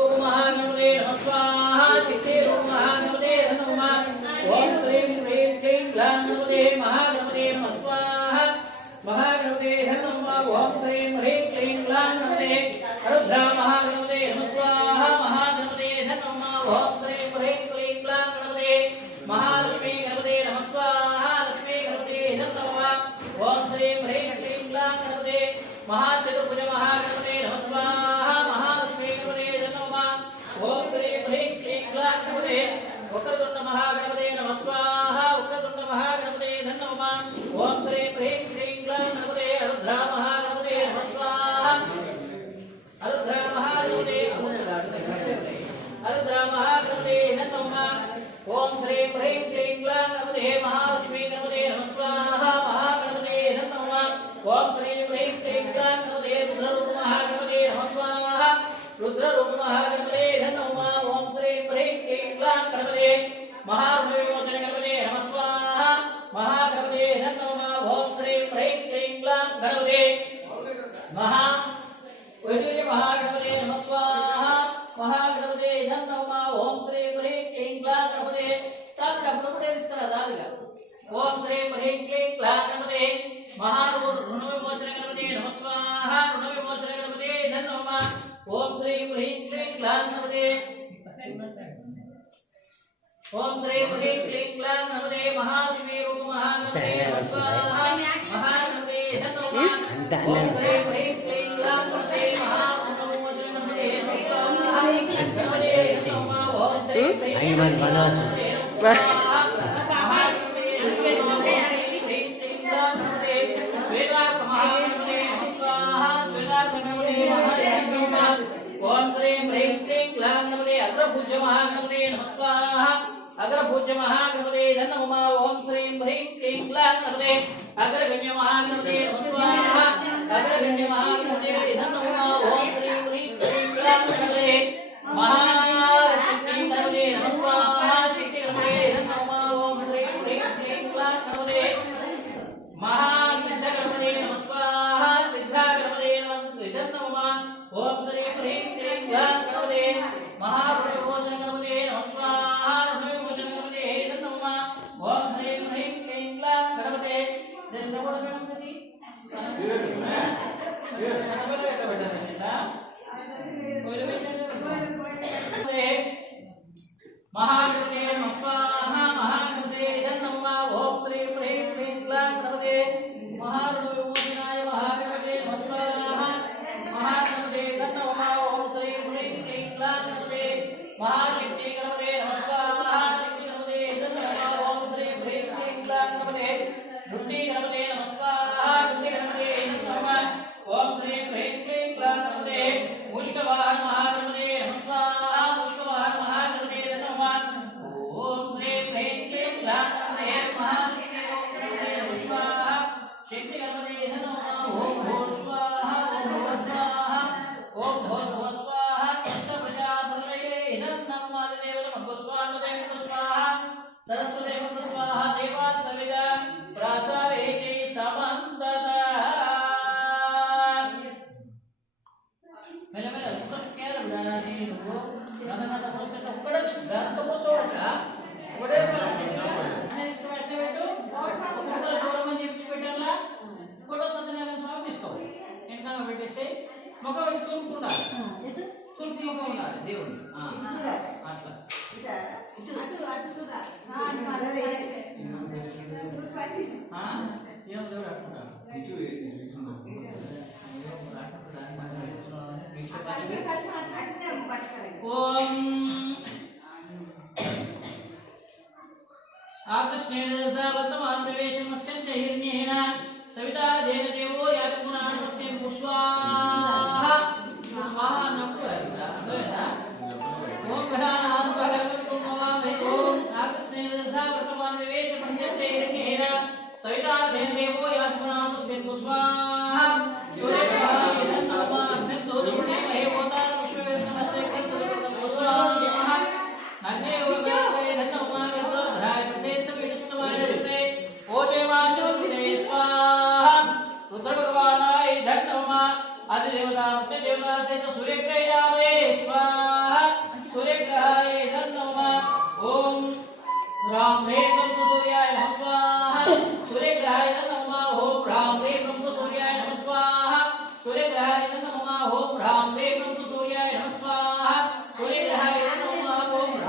ओम महागणपते नमः स्वाहा सिद्धे ओम महागणपते नमः ओम श्रीं ह्रीं क्लीं ग्लां गणपते महागणपते नमः स्वाहा महागणपते नमः ओम श्रीं ह्रीं क्लीं ग्लां गणपते रुद्रा महागणपते नमः स्वाहा महागणपते नमः ओम श्रीं ह्रीं क्लीं ग्लां गणपते महालक्ष्मी गणपते नमः स्वाहा लक्ष्मी गणपते नमः ओम श्रीं ह्रीं क्लीं ग्लां गणपते महाचतुर्भुज महागणपते नमः स्वाहा महालक्ष्मी गणपते नमः ओम श्रीं ह्रीं क्लीं ग्लां गणपते वक्रतुंड महागणपते नमः स्वाहा वक्रतुंड महागणपते नमः ओम श्रीं ह्रीं क्लीं ग्लां गणपते रुद्रा महागणपते नमः स्वाहा रुद्रा महागणपते रुद्रा महागणपते नमः ओम श्रीं ह्रीं क्लीं ग्लां गणपते महालक्ष्मी गणपते नमः स्वाहा महागणपते नमः ओम श्रीं ह्रीं क्लीं ग्लां गणपते रुद्ररूप महागणपते नमः स्वाहा रुद्ररूप महागणपते नमः ओम श्रीं ह्रीं क्लीं ग्लां गणपते महाविमोचन गणपते नमः स्वाहा महागणपते नमः ओम श्रीं ह्रीं क्लीं ग्लां गणपते महा वैद्य महागणपते नमः स्वाहा महागणपते नमः ओम श्रीं ह्रीं क्लीं ग्लां गणपते चार गणपते इसका दालिगा ओम श्रीं ह्रीं क्लीं ग्लां गणपते महाविमोचन गणपते नमः स्वाहा विमोचन गणपते नमः ओम श्रीं ह्रीं क्लीं ग्लां गणपते ओम श्रीं ह्रीं क्लीं ग्लां गणपते महालक्ष्मी रूप महागणपते नमः स्वाहा महागणपते नमः ओम श्रीं ह्रीं क्लीं ग्लां गणपते महाविमोचन गणपते नमः स्वाहा गणपते नमः ओम श्रीं ह्रीं क्लीं ग्लां गणपते ओम श्रीं ह्रीं क्लीं ग्लां गणपते अग्रपूज्य महागणपते नमः स्वाहा अग्रपूज्य महागणपते नमः ओम श्रीं ह्रीं क्लीं ग्लां गणपते अग्रगण्य महागणपते नमः स्वाहा अग्रगण्य महागणपते नमः ओम श्रीं ह्रीं क्लीं ग्लां गणपते महाशक्ति गणपते नमः स्वाहा शक्ति गणपते नमः ओम श्रीं ह्रीं क्लीं ग्लां गणपते महासिद्ध गणपते नमः स्वाहा सिद्ध गणपते नमः ओम श्रीं ह्रीं क्लीं ग्लां गणपते महाविमोचन गणपते नमः स्वाहा विमोचन गणपते नमः ओम श्रीं ह्रीं क्लीं ग्लां गणपते गणपति महागणपते नमः स्वाहा महागणपते नमः ओम श्रीं ह्रीं क्लीं ग्लां गणपते महाविमोचनाय महागणपते नमः स्वाहा महागणपते नमः ओम श्रीं ह्रीं क्लीं ग्लां गणपते महाशक्ति गणपते नमः स्वाहा शक्ति गणपते नमः ओम श्रीं ह्रीं क्लीं ग्लां गणपते रुद्री गणपते नमः स्वाहा रुद्री गणपते नमः ओम श्रीं ह्रीं क्लीं ग्लां गणपते मुष्कवाहन महागणपते नमः स्वाहा मुष्कवाहन महागणपते नमः ओम श्रीं ह्रीं क्लीं ग्लां गणपते महाशक्ति गणपते नमः स्वाहा शक्ति गणपते नमः ओम भूर स्वाहा ओम भूर स्वाहा ओम भूर स्वाहा कृष्ण प्रजापतये नमः देव नमः स्वाहा सरस्वती नमः स्वाहा देवा सविता प्रासावेति समन्तता मेले मेले उसको क्या लग रहा है वो नंदा पोस्ट तो बड़ा डर तो पोस्ट होगा बड़े ने इसको बैठने बैठो फोटो डोर में जीप పెట్టాలా फोटो సత్యనారాయణ స్వామి తీసుకో ఇంకా పెట్టేసి మొక్క పెట్టి తూర్పుకుండా తూర్పు మొక్క ఉండాలి దేవుడు అట్లా ఏం దేవుడు అట్లా ओम आकृष्णेन रसा वर्तमान प्रवेशमस्यं च हिरण्येन सविता देव देवो यात्मनानस्य पुष्पाः स्वाहा नमः ओम घनानां भगवति कुमावे ओम आकृष्णेन रसा वर्तमान प्रवेशमस्यं च हिरण्येन सविता देव देवो यात्मनानस्य पुष्पाः सूर्यप्रभावेन सर्वाभ्यं दोषमुने महे होता विश्ववेशनस्य कृष्ण पुष्पाः नन्हे उर्वरे धन्यवाद धराय प्रदेश विष्णुवाय से ओचे माशो विजय स्वाहा रुद्र भगवानाय धन्यवाद आदि देवता से तो सूर्य ग्रह स्वाहा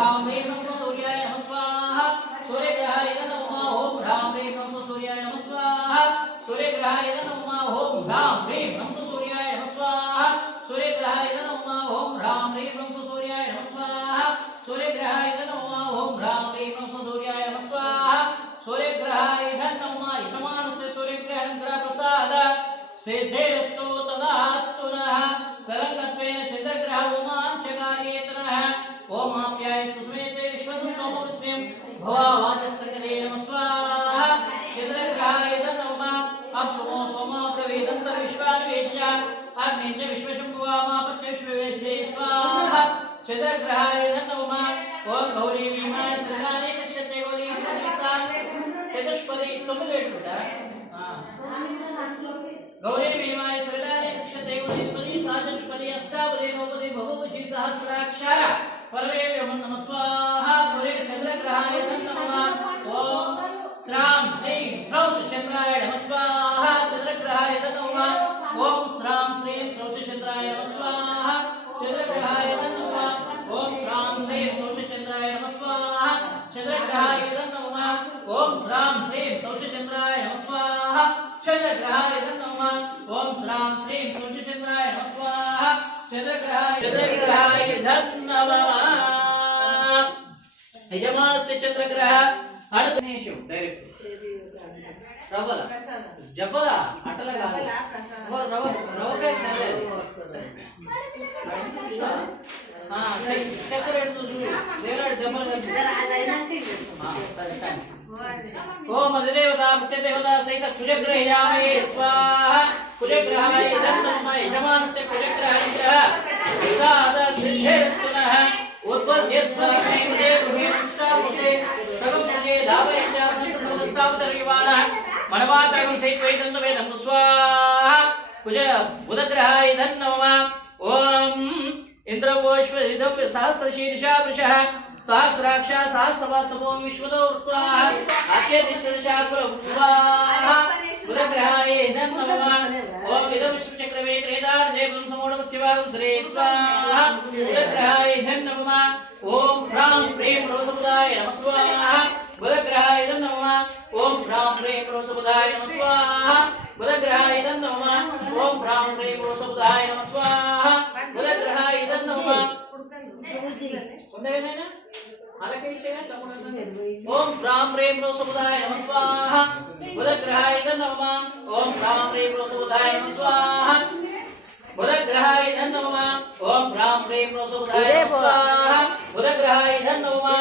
ह्रां ह्रीं नमः सूर्याय नमः स्वाहा सूर्यग्रहाय नमः ओम ह्रां ह्रीं नमः सूर्याय नमः स्वाहा सूर्यग्रहाय नमः ओम ह्रां ह्रीं नमः सूर्याय नमः स्वाहा सूर्यग्रहाय नमः ओम ह्रां ह्रीं नमः सूर्याय नमः स्वाहा सूर्यग्रहाय नमः ओम ह्रां ह्रीं नमः सूर्याय नमः स्वाहा सूर्यग्रहाय नमः यजमानस्य सूर्यग्रहणग्रह प्रसाद सिद्धिरस्तु तदास्तु नः कलङ्कत्वेन चन्द्रग्रह रोमाञ्चकार्येतनः ओमाप्याय सुस्मेते विश्वदुस्तोम विस्मिं भवावाचस्सकले नमः स्वाहा चन्द्रग्रहाय नमः अप्सुमो सोमा प्रवेदन्त विश्वान्वेष्य अग्निं च विश्वशम्भुवामापच विश्ववेश्ये स्वाहा चन्द्रग्रहाय नमः ओम गौरी भीमाय सर्गाने नक्षत्रे गौरी सा चतुष्पदी तमिलेटुटा गौरी भीमाय सर्गाने नक्षत्रे गौरी पदी सा चतुष्पदी अष्टावधी नवपदी बहुवचि सहस्राक्षर परमेव्य नमः स्वाहा सूर्य चन्द्रग्रहाय नमः ओम श्राम श्रीं स्रौच चन्द्राय नमः स्वाहा चन्द्रग्रहाय नमः ओम श्राम श्रीं स्रौच चन्द्राय नमः स्वाहा चन्द्रग्रहाय नमः ओम श्राम श्रीं स्रौच चन्द्राय नमः स्वाहा चन्द्रग्रहाय नमः ओम श्राम श्रीं स्रौच चन्द्राय नमः स्वाहा चन्द्रग्रहाय नमः ओम श्राम श्रीं स्रौच चन्द्राय नमः स्वाहा चन्द्रग्रहाय नमः यजमानस्य चन्द्रग्रह अणुतनेषु डैरेक्ट रवल जपल अटल रव हां कैसे रेड देवराड जपल हां सही ओम अधिदेवता मुख्यदेवता सहित कुजग्रहयामहे स्वाहा कुजग्रहाय नमः यजमानस्य कुजग्रहणग्रह प्रसाद सिद्धिरस्तु नः उत्पद्यस्वामेते गृहेष्टामुते सर्वमुखे धावयञ्चात्मनोस्तावतरिवाणः मनवातागि सहित्वैतन्नवे नमः स्वाहा कुज बुधग्रहाय नमः ओम इंद्रवोश्वरिदं सहस्रशीर्षा वृषः सहस्राक्षा सहस्रवासवो विश्वतो स्वाहा आकेतिशशाकुल स्वाहा बुधग्रहाय नमः ओम इदं विष्णुचक्रवे त्रेदार्धेवं समोढमस्यवागं श्री स्वाहा बुधग्रहाय नमः ओम ह्रां ह्रीं प्रोसमुदाय नमः स्वाहा बुधग्रहाय नमः ओम ह्रां ह्रीं प्रोसमुदाय नमः स्वाहा बुधग्रहाय नमः ओम ह्रां ह्रीं प्रोसमुदाय नमः स्वाहा बुधग्रहाय नमः ఉందేనా అలాగే ఇచ్చేనా తమ్ముడు ఓం ह्रां ह्रीं प्रोसमुदाय नमः स्वाहा बुधग्रहाय नमः ओम ह्रां ह्रीं प्रोसमुदाय नमः स्वाहा बुधग्रहाय नमः ओम ह्रां ह्रीं प्रोसमुदाय नमः स्वाहा बुधग्रहाय नमः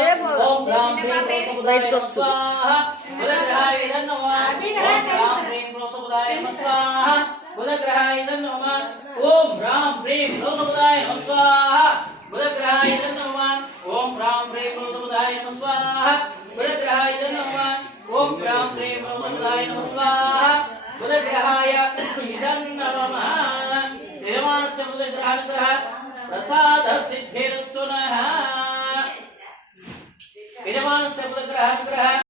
ओम ह्रां ह्रीं प्रोसमुदाय नमः स्वाहा बुधग्रहाय नमः ओम ह्रां ह्रीं प्रोसमुदाय नमः स्वाहा बुधग्रहाय नमः ओम ह्रां ह्रीं प्रोसमुदाय नमः स्वाहा बुधग्रहाय नमः ओम ह्रां ह्रीं प्रोसमुदाय नमः स्वाहा बुधग्रहाय नमः ओम ह्रां ह्रीं प्रोसमुदाय नमः स्वाहा बुधग्रहाय नमः यजमानस्य बुधग्रहणग्रह प्रसाद सिद्धिरस्तु नः यजमानस्य बुधग्रहणग्रह